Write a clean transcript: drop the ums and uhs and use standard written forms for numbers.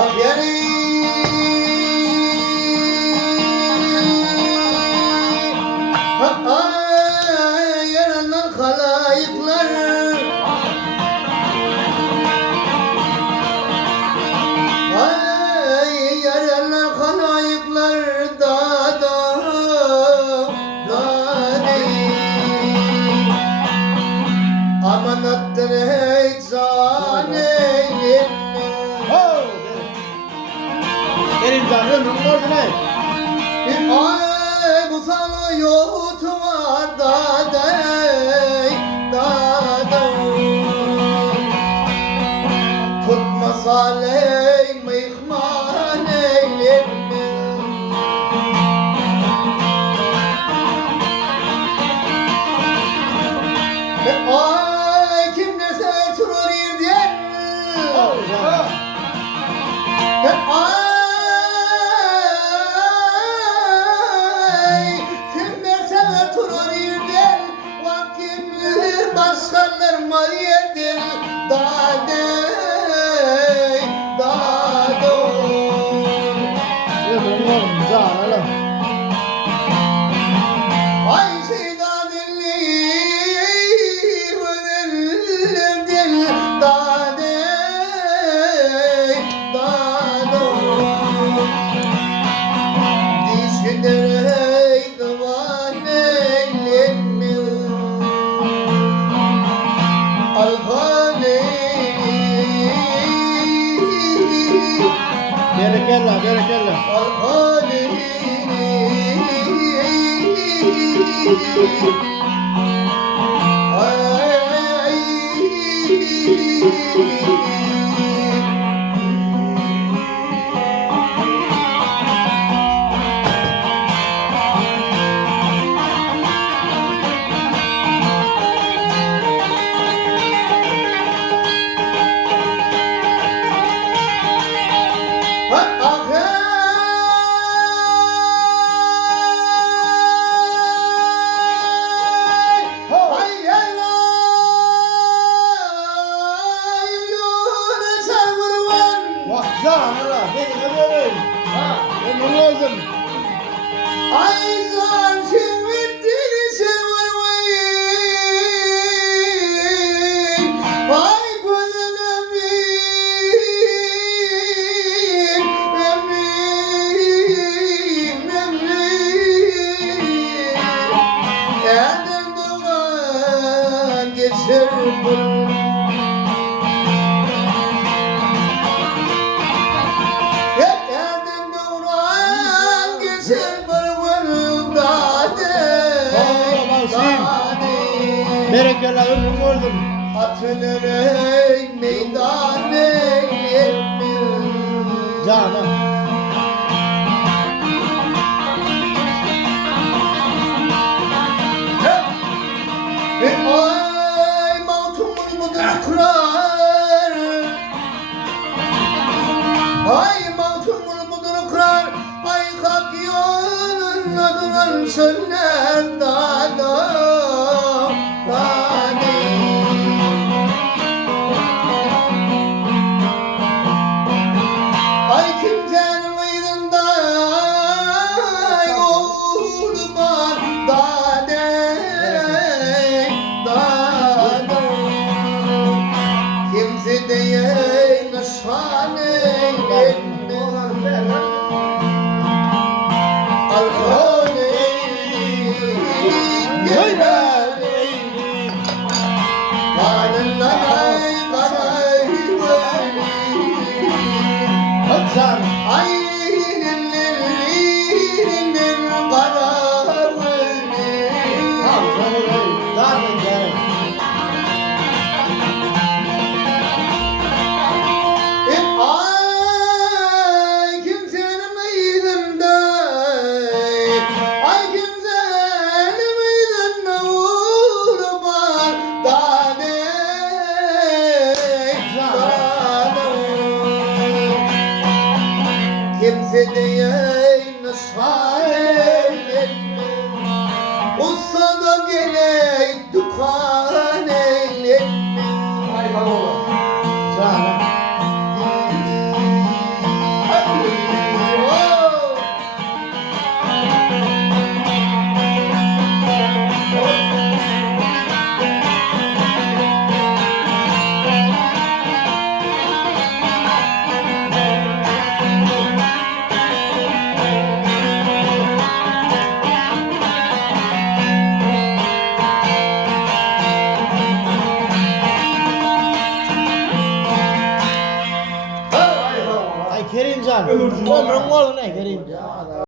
Ah yani yaranan halayıklar ay yaranan halayıklar da değil amanattır eczaneyin Benim canım ömrüm orada ne? ay bu sana yoğurt var da tutmaz aleyh mihman eylemin ay kim nese turur irdiyen ay kim nese turur irdiyen vakim başkanlar maliyedir Ömrüm oğlum canım. ay şeyda dilli dil dişkindir divan eylemin alhali Berekella. alhali Vah canım. Benim ömrüm. Ömrüm oldum. Ayzan şirvettini severmeyin ay gözün ömrüm Erdem doğan geçer bulun Erdem doğan geçer bulun Berekella ömrüm oldum. Atılır ey meydan eylemin Canım. Ay mağtumur mudur kurar Ay mağtumur mudur kurar Ay hak yolun adına söyler Ay kimsenin mıydında Ay oğlum var Kimse değil nişan eylemin Alkol eylemin Gönel eylemin Varınlanay karay Hadi canım. Ay ninnin karar Tamam canım. Daha ne gerek? Ay kimsenin meydinde Ay kimsenin meydinde uğru var Kimse değil nişan eylemin Usta da geley dükkan eylemin Canım. Ömrün var ne göreyim.